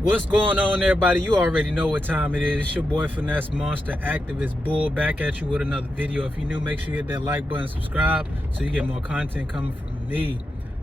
What's going on, everybody? You already know what time it is. It's your boy Finesse Monster Activist Bull back at you with another video. If you're new, make sure you hit that like button, subscribe so you get more content coming from me.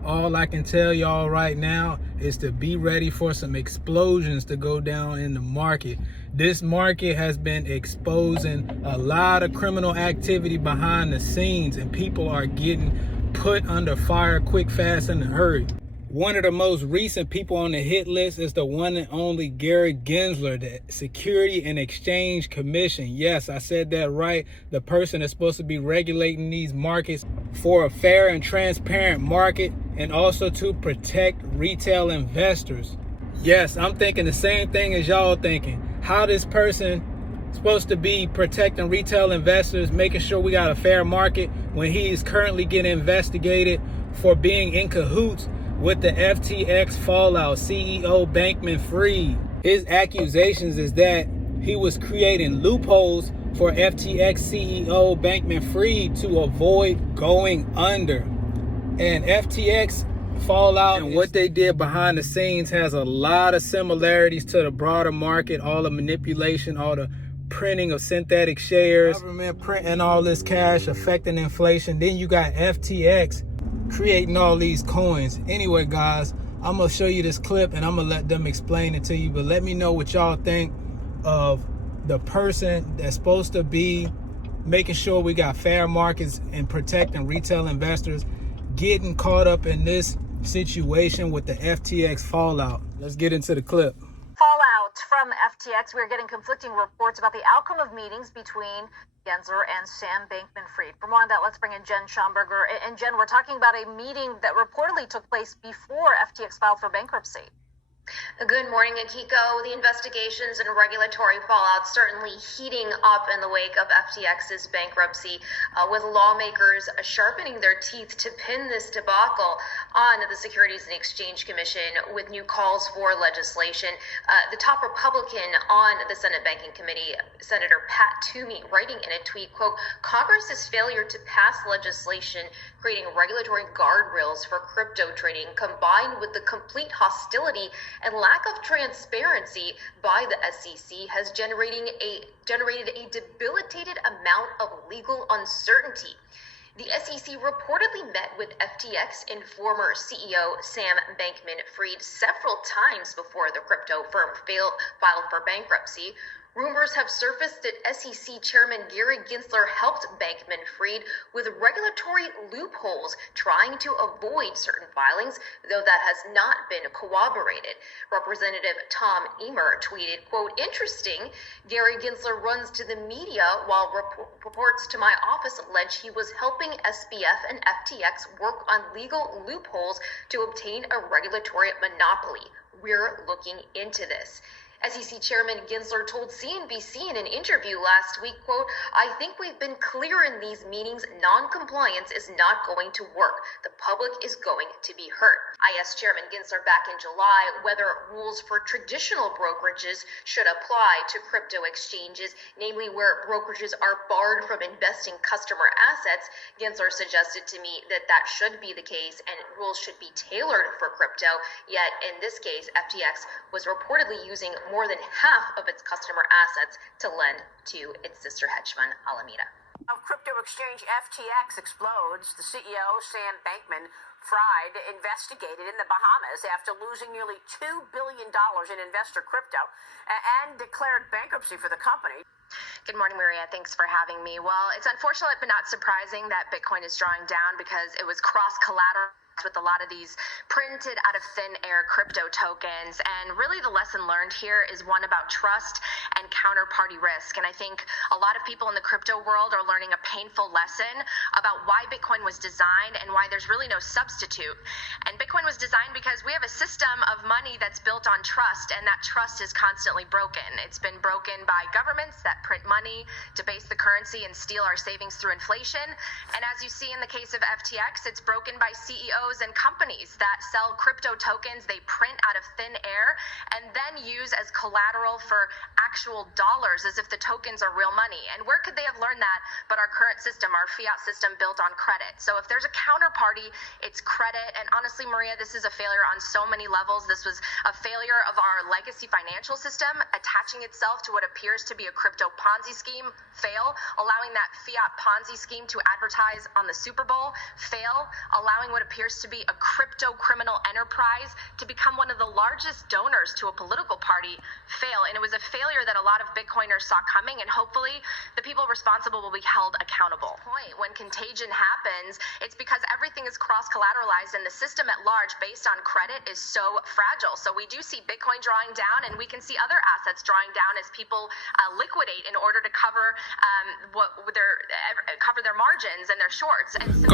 All I can tell y'all right now is to be ready for some explosions to go down in the market. This market has been exposing a lot of criminal activity behind the scenes, and people are getting put under fire quick, fast, and in a hurry. One of the most recent people on the hit list is the one and only Gary Gensler, the Security and Exchange Commission. Yes, I said that right. The person that's supposed to be regulating these markets for a fair and transparent market, and also to protect retail investors. Yes, I'm thinking the same thing as y'all thinking. How this person supposed to be protecting retail investors, making sure we got a fair market, when he's currently getting investigated for being in cahoots with the FTX fallout CEO Bankman-Fried. His accusations is that he was creating loopholes for FTX CEO Bankman-Fried to avoid going under. And FTX fallout and what they did behind the scenes has a lot of similarities to the broader market, all the manipulation, all the printing of synthetic shares, government printing all this cash, affecting inflation. Then you got FTX creating all these coins. Anyway, guys, I'm gonna show you this clip and I'm gonna let them explain it to you, but let me know what y'all think of the person that's supposed to be making sure we got fair markets and protecting retail investors getting caught up in this situation with the FTX fallout. Let's get into the clip. Fallout from FTX. We're getting conflicting reports about the outcome of meetings between Gensler and Sam Bankman-Fried. For more on that, let's bring in Jen Schomburger. And Jen, we're talking about a meeting that reportedly took place before FTX filed for bankruptcy. Good morning, Akiko. The investigations and regulatory fallout certainly heating up in the wake of FTX's bankruptcy, with lawmakers sharpening their teeth to pin this debacle on the Securities and Exchange Commission with new calls for legislation. The top Republican on the Senate Banking Committee, Senator Pat Toomey, writing in a tweet, quote, "Congress's failure to pass legislation creating regulatory guardrails for crypto trading, combined with the complete hostility and lack of transparency by the SEC, has generated a debilitated amount of legal uncertainty." The SEC reportedly met with FTX and former CEO Sam Bankman-Fried several times before the crypto firm filed for bankruptcy. Rumors have surfaced that SEC Chairman Gary Gensler helped Bankman-Fried with regulatory loopholes, trying to avoid certain filings, though that has not been corroborated. Representative Tom Emer tweeted, quote, "Interesting, Gary Gensler runs to the media while reports to my office allege he was helping SBF and FTX work on legal loopholes to obtain a regulatory monopoly. We're looking into this." SEC Chairman Gensler told CNBC in an interview last week, quote, "I think we've been clear in these meetings, non-compliance is not going to work. The public is going to be hurt." I asked Chairman Gensler back in July whether rules for traditional brokerages should apply to crypto exchanges, namely where brokerages are barred from investing customer assets. Gensler suggested to me that that should be the case and rules should be tailored for crypto. Yet in this case, FTX was reportedly using more than half of its customer assets to lend to its sister hedge fund, Alameda. Of crypto exchange FTX explodes, the CEO, Sam Bankman-Fried, investigated in the Bahamas after losing nearly $2 billion in investor crypto and declared bankruptcy for the company. Good morning, Maria. Thanks for having me. Well, it's unfortunate but not surprising that Bitcoin is drawing down because it was cross-collateral with a lot of these printed out of thin air crypto tokens. And really the lesson learned here is one about trust and counterparty risk. And I think a lot of people in the crypto world are learning a painful lesson about why Bitcoin was designed and why there's really no substitute. And Bitcoin was designed because we have a system of money that's built on trust, and that trust is constantly broken. It's been broken by governments that print money, debase the currency, and steal our savings through inflation. And as you see in the case of FTX, it's broken by CEOs CEOs and companies that sell crypto tokens they print out of thin air and then use as collateral for actual dollars as if the tokens are real money. And where could they have learned that but our current system, our fiat system built on credit? So if there's a counterparty, it's credit. And honestly, Maria, this is a failure on so many levels. This was a failure of our legacy financial system attaching itself to what appears to be a crypto Ponzi scheme. Fail. Allowing that fiat Ponzi scheme to advertise on the Super Bowl. Fail. Allowing what appears to be a crypto criminal enterprise to become one of the largest donors to a political party. Fail. And it was a failure that a lot of Bitcoiners saw coming, and hopefully the people responsible will be held accountable. When contagion happens, it's because everything is cross-collateralized and the system at large based on credit is so fragile. So we do see Bitcoin drawing down, and we can see other assets drawing down as people liquidate in order to cover cover their margins and their shorts. And so